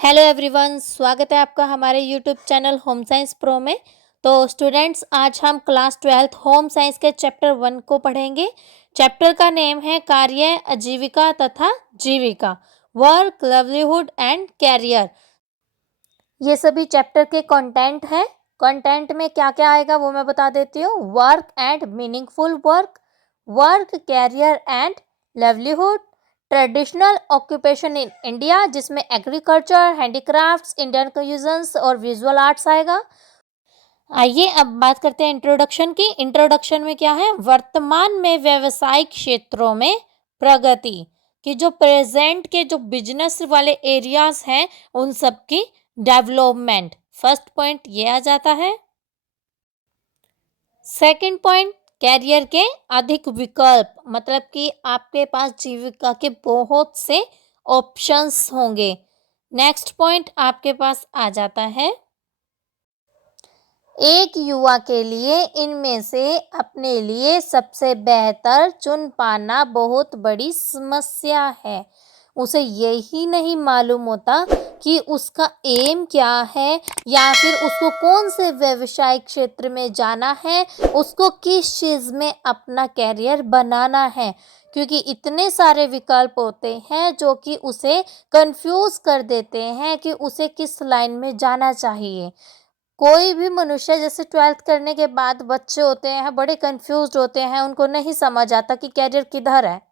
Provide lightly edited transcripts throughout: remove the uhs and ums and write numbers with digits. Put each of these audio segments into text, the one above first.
Hello everyone, स्वागत है आपका हमारे YouTube channel home science pro में। तो स्टूडेंट्स, आज हम क्लास 12th होम साइंस के चैप्टर 1 को पढ़ेंगे। चैप्टर का नेम है कार्य, आजीविका तथा जीविका, वर्क, लाइवलीहुड एंड कैरियर। ये सभी चैप्टर के कंटेंट है। कंटेंट में क्या क्या आएगा वो मैं बता देती हूँ। Work and meaningful work, work, career and livelihood, traditional occupation in India जिसमें एग्रीकल्चर, हैंडीक्राफ्ट्स, इंडियन क्यूजिन्स और विजुअल आर्ट्स आएगा। आइए अब बात करते हैं इंट्रोडक्शन की। इंट्रोडक्शन में क्या है, वर्तमान में व्यवसायिक क्षेत्रों में प्रगति कि जो प्रेजेंट के जो बिजनेस वाले एरियाज हैं उन सब की डेवलपमेंट। फर्स्ट पॉइंट ये आ जाता है। सेकंड पॉइंट, कैरियर के अधिक विकल्प, मतलब कि आपके पास जीविका के बहुत से ऑप्शंस होंगे। नेक्स्ट पॉइंट आपके पास आ जाता है, एक युवा के लिए इनमें से अपने लिए सबसे बेहतर चुन पाना बहुत बड़ी समस्या है। उसे यही नहीं मालूम होता कि उसका एम क्या है या फिर उसको कौन से व्यवसायिक क्षेत्र में जाना है, उसको किस चीज़ में अपना कैरियर बनाना है, क्योंकि इतने सारे विकल्प होते हैं जो कि उसे कंफ्यूज कर देते हैं कि उसे किस लाइन में जाना चाहिए। कोई भी मनुष्य जैसे 12th करने के बाद बच्चे होते हैं, बड़े कंफ्यूज्ड होते हैं, उनको नहीं समझ आता कि कैरियर किधर है।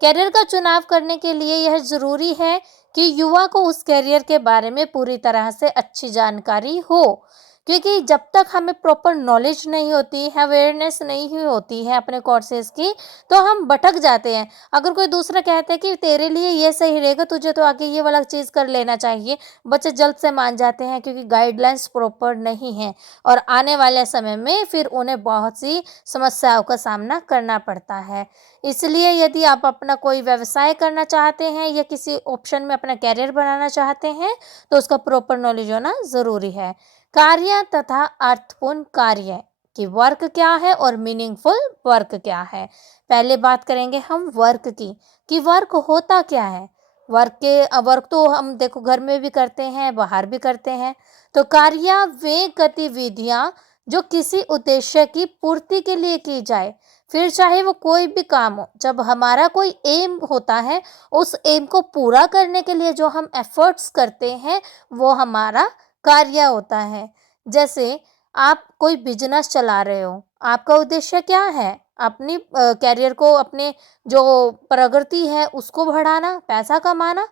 कैरियर का चुनाव करने के लिए यह ज़रूरी है कि युवा को उस कैरियर के बारे में पूरी तरह से अच्छी जानकारी हो, क्योंकि जब तक हमें प्रॉपर नॉलेज नहीं होती है, अवेयरनेस नहीं होती है अपने कोर्सेज की, तो हम भटक जाते हैं। अगर कोई दूसरा कहता है कि तेरे लिए ये सही रहेगा, तुझे तो आगे ये वाला चीज़ कर लेना चाहिए, बच्चे जल्द से मान जाते हैं क्योंकि गाइडलाइंस प्रॉपर नहीं है और आने वाले समय में फिर उन्हें बहुत सी समस्याओं का सामना करना पड़ता है। इसलिए यदि आप अपना कोई व्यवसाय करना चाहते हैं या किसी ऑप्शन में अपना कैरियर बनाना चाहते हैं तो उसका प्रॉपर नॉलेज होना ज़रूरी है। कार्य तथा अर्थपूर्ण कार्य कि वर्क क्या है और मीनिंगफुल वर्क क्या है। पहले बात करेंगे हम वर्क की कि वर्क होता क्या है। वर्क तो हम देखो घर में भी करते हैं, बाहर भी करते हैं। तो कार्य वे गतिविधियां जो किसी उद्देश्य की पूर्ति के लिए की जाए, फिर चाहे वो कोई भी काम हो। जब हमारा कोई एम होता है, उस एम को पूरा करने के लिए जो हम एफर्ट्स करते हैं वो हमारा कार्य होता है। जैसे आप कोई बिजनेस चला रहे हो, आपका उद्देश्य क्या है? अपनी कैरियर को, अपने जो प्रगति है उसको बढ़ाना, पैसा कमाना।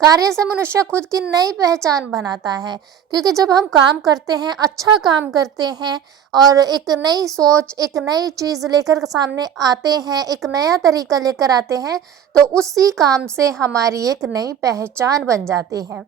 कार्य से मनुष्य खुद की नई पहचान बनाता है, क्योंकि जब हम काम करते हैं, अच्छा काम करते हैं और एक नई सोच, एक नई चीज़ लेकर सामने आते हैं, एक नया तरीका लेकर आते हैं, तो उसी काम से हमारी एक नई पहचान बन जाती है,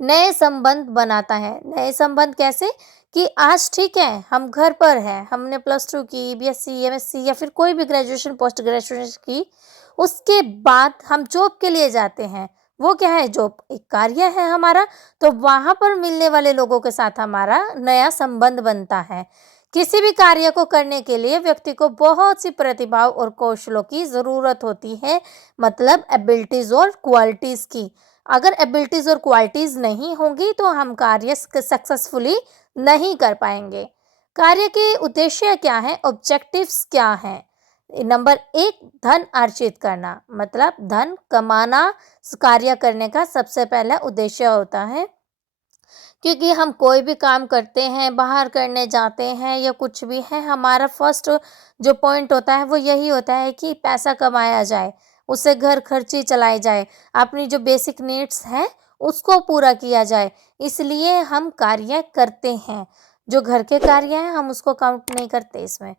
नए संबंध बनाता है। नए संबंध कैसे कि आज ठीक है हम घर पर हैं, हमने +2 की, बीएससी, एमएससी या फिर कोई भी ग्रेजुएशन, पोस्ट ग्रेजुएशन की, उसके बाद हम जॉब के लिए जाते हैं। वो क्या है? जॉब एक कार्य है हमारा। तो वहाँ पर मिलने वाले लोगों के साथ हमारा नया संबंध बनता है। किसी भी कार्य को करने के लिए व्यक्ति को बहुत सी प्रतिभा और कौशलों की ज़रूरत होती है, मतलब एबिलिटीज़ और क्वालिटीज़ की। अगर एबिलिटीज़ और क्वालिटीज़ नहीं होंगी तो हम कार्य सक्सेसफुली नहीं कर पाएंगे। कार्य के उद्देश्य क्या है, ऑब्जेक्टिव्स क्या हैं? नंबर 1, धन अर्जित करना, मतलब धन कमाना कार्य करने का सबसे पहला उद्देश्य होता है। क्योंकि हम कोई भी काम करते हैं, बाहर करने जाते हैं या कुछ भी है, हमारा फर्स्ट जो पॉइंट होता है वो यही होता है कि पैसा कमाया जाए, उससे घर खर्ची चलाई जाए, अपनी जो बेसिक नीड्स हैं उसको पूरा किया जाए। इसलिए हम कार्य करते हैं। जो घर के कार्य हैं हम उसको काउंट नहीं करते इसमें।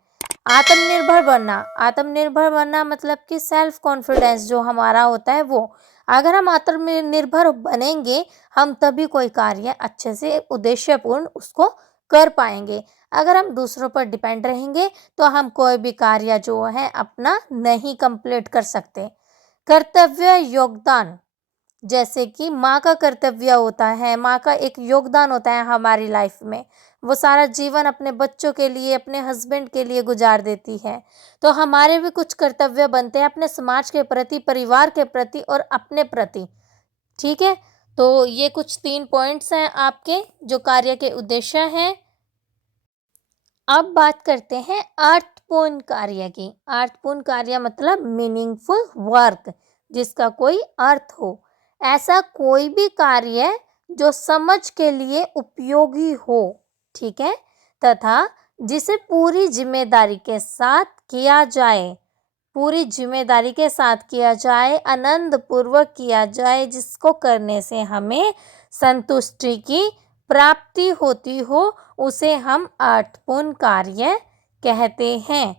आत्मनिर्भर बनना मतलब कि सेल्फ कॉन्फिडेंस जो हमारा होता है वो। अगर हम आत्मनिर्भर बनेंगे, हम तभी कोई कार्य अच्छे से उद्देश्यपूर्ण उसको कर पाएंगे। अगर हम दूसरों पर डिपेंड रहेंगे तो हम कोई भी कार्य जो है अपना नहीं कंप्लीट कर सकते। कर्तव्य, योगदान, जैसे कि माँ का कर्तव्य होता है, माँ का एक योगदान होता है हमारी लाइफ में। वो सारा जीवन अपने बच्चों के लिए, अपने हस्बैंड के लिए गुजार देती है। तो हमारे भी कुछ कर्तव्य बनते हैं अपने समाज के प्रति, परिवार के प्रति और अपने प्रति। ठीक है? तो ये कुछ 3 पॉइंट्स हैं आपके जो कार्य के उद्देश्य हैं। अब बात करते हैं अर्थपूर्ण कार्य की। अर्थपूर्ण कार्य मतलब मीनिंगफुल वर्क, जिसका कोई अर्थ हो। ऐसा कोई भी कार्य जो समझ के लिए उपयोगी हो, ठीक है, तथा जिसे पूरी जिम्मेदारी के साथ किया जाए, पूरी जिम्मेदारी के साथ किया जाए, आनंद पूर्वक किया जाए, जिसको करने से हमें संतुष्टि की प्राप्ति होती हो, उसे हम अर्थपूर्ण कार्य कहते हैं।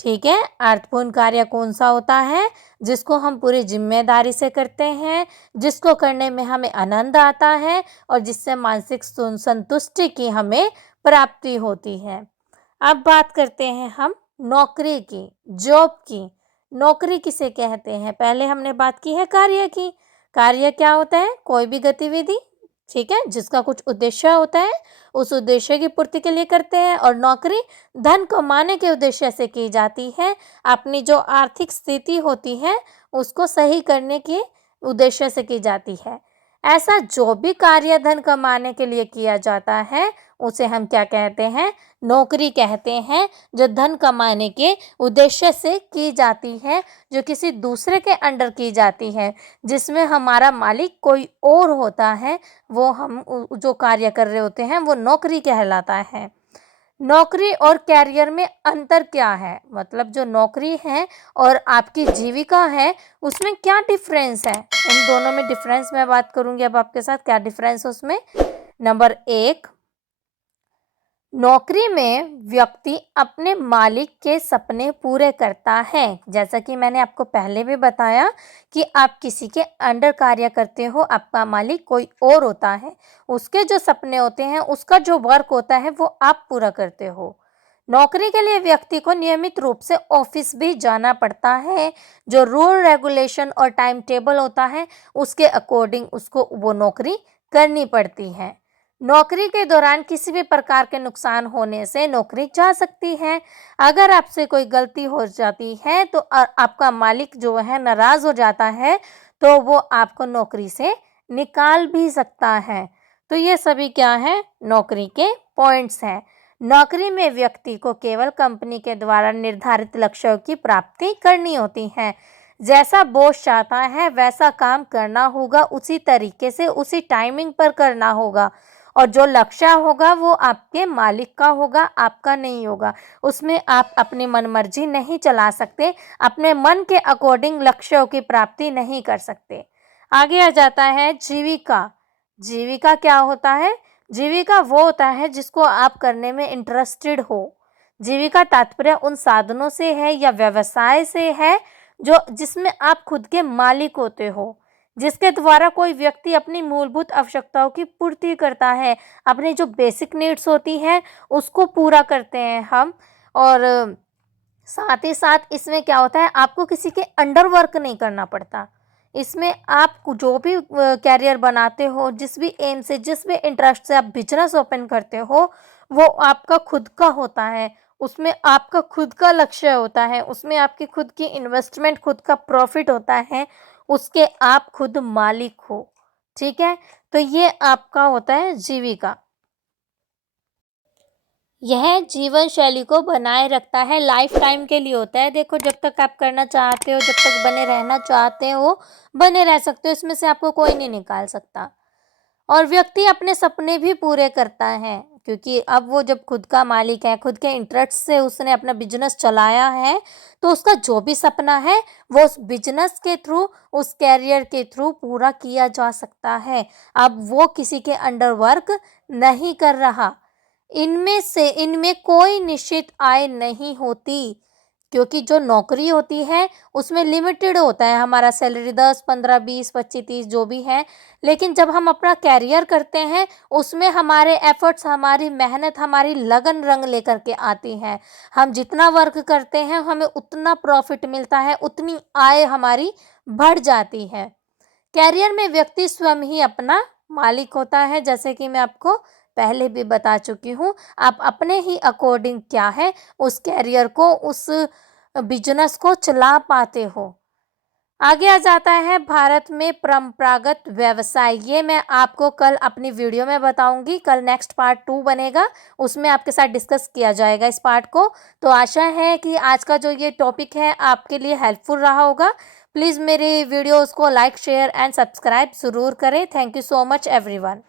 ठीक है, अर्थपूर्ण कार्य कौन सा होता है? जिसको हम पूरी जिम्मेदारी से करते हैं, जिसको करने में हमें आनंद आता है और जिससे मानसिक संतुष्टि की हमें प्राप्ति होती है। अब बात करते हैं हम नौकरी की, जॉब की। नौकरी किसे कहते हैं? पहले हमने बात की है कार्य की। कार्य क्या होता है? कोई भी गतिविधि, ठीक है, जिसका कुछ उद्देश्य होता है, उस उद्देश्य की पूर्ति के लिए करते हैं। और नौकरी धन कमाने के उद्देश्य से की जाती है। अपनी जो आर्थिक स्थिति होती है उसको सही करने के उद्देश्य से की जाती है। ऐसा जो भी कार्य धन कमाने के लिए किया जाता है उसे हम क्या कहते हैं? नौकरी कहते हैं, जो धन कमाने के उद्देश्य से की जाती है, जो किसी दूसरे के अंडर की जाती है, जिसमें हमारा मालिक कोई और होता है, वो हम जो कार्य कर रहे होते हैं वो नौकरी कहलाता है। नौकरी और कैरियर में अंतर क्या है? मतलब जो नौकरी है और आपकी जीविका है उसमें क्या डिफरेंस है? उन दोनों में डिफरेंस मैं बात करूंगी अब आपके साथ, क्या डिफरेंस है उसमें। नंबर 1, नौकरी में व्यक्ति अपने मालिक के सपने पूरे करता है। जैसा कि मैंने आपको पहले भी बताया कि आप किसी के अंडर कार्य करते हो, आपका मालिक कोई और होता है, उसके जो सपने होते हैं, उसका जो वर्क होता है वो आप पूरा करते हो। नौकरी के लिए व्यक्ति को नियमित रूप से ऑफिस भी जाना पड़ता है। जो रूल रेगुलेशन और टाइम टेबल होता है उसके अकॉर्डिंग उसको वो नौकरी करनी पड़ती है। नौकरी के दौरान किसी भी प्रकार के नुकसान होने से नौकरी जा सकती है। अगर आपसे कोई गलती हो जाती है तो आपका मालिक जो है नाराज हो जाता है, तो वो आपको नौकरी से निकाल भी सकता है। तो ये सभी क्या है? नौकरी के पॉइंट्स हैं। नौकरी में व्यक्ति को केवल कंपनी के द्वारा निर्धारित लक्ष्यों की प्राप्ति करनी होती है। जैसा बॉस चाहता है वैसा काम करना होगा, उसी तरीके से उसी टाइमिंग पर करना होगा। और जो लक्ष्य होगा वो आपके मालिक का होगा, आपका नहीं होगा। उसमें आप अपनी मनमर्जी नहीं चला सकते, अपने मन के अकॉर्डिंग लक्ष्यों की प्राप्ति नहीं कर सकते। आगे आ जाता है जीविका। जीविका क्या होता है? जीविका वो होता है जिसको आप करने में इंटरेस्टेड हो। जीविका तात्पर्य उन साधनों से है या व्यवसाय से है जो जिसमें आप खुद के मालिक होते हो, जिसके द्वारा कोई व्यक्ति अपनी मूलभूत आवश्यकताओं की पूर्ति करता है, अपनी जो बेसिक नीड्स होती हैं उसको पूरा करते हैं हम। और साथ ही साथ इसमें क्या होता है, आपको किसी के अंडर वर्क नहीं करना पड़ता। इसमें आप जो भी कैरियर बनाते हो, जिस भी एम से, जिस भी इंटरेस्ट से आप बिजनेस ओपन करते हो, वो आपका खुद का होता है। उसमें आपका खुद का लक्ष्य होता है, उसमें आपकी खुद की इन्वेस्टमेंट, खुद का प्रॉफिट होता है, उसके आप खुद मालिक हो। ठीक है, तो ये आपका होता है जीविका। यह जीवन शैली को बनाए रखता है, लाइफ टाइम के लिए होता है। देखो, जब तक आप करना चाहते हो, जब तक बने रहना चाहते हो, बने रह सकते हो, इसमें से आपको कोई नहीं निकाल सकता। और व्यक्ति अपने सपने भी पूरे करता है, क्योंकि अब वो जब खुद का मालिक है, खुद के इंटरेस्ट से उसने अपना बिजनेस चलाया है, तो उसका जो भी सपना है वो उस बिजनेस के थ्रू, उस कैरियर के थ्रू पूरा किया जा सकता है। अब वो किसी के अंडर वर्क नहीं कर रहा। इनमें कोई निश्चित आय नहीं होती, क्योंकि जो नौकरी होती है उसमें लिमिटेड होता है हमारा सैलरी, 10, 15, 20, 25, 30 जो भी है। लेकिन जब हम अपना कैरियर करते हैं उसमें हमारे एफर्ट्स, हमारी मेहनत, हमारी लगन रंग लेकर के आती है। हम जितना वर्क करते हैं हमें उतना प्रॉफिट मिलता है, उतनी आय हमारी बढ़ जाती है। कैरियर में व्यक्ति स्वयं ही अपना मालिक होता है, जैसे कि मैं आपको पहले भी बता चुकी हूँ। आप अपने ही अकॉर्डिंग क्या है उस कैरियर को, उस बिजनेस को चला पाते हो। आगे आ जाता है भारत में परंपरागत व्यवसाय। ये मैं आपको कल अपनी वीडियो में बताऊंगी। कल नेक्स्ट पार्ट 2 बनेगा, उसमें आपके साथ डिस्कस किया जाएगा इस पार्ट को। तो आशा है कि आज का जो ये टॉपिक है आपके लिए हेल्पफुल रहा होगा। प्लीज़ मेरी वीडियोस को लाइक, शेयर एंड सब्सक्राइब ज़रूर करें। Thank you so much everyone.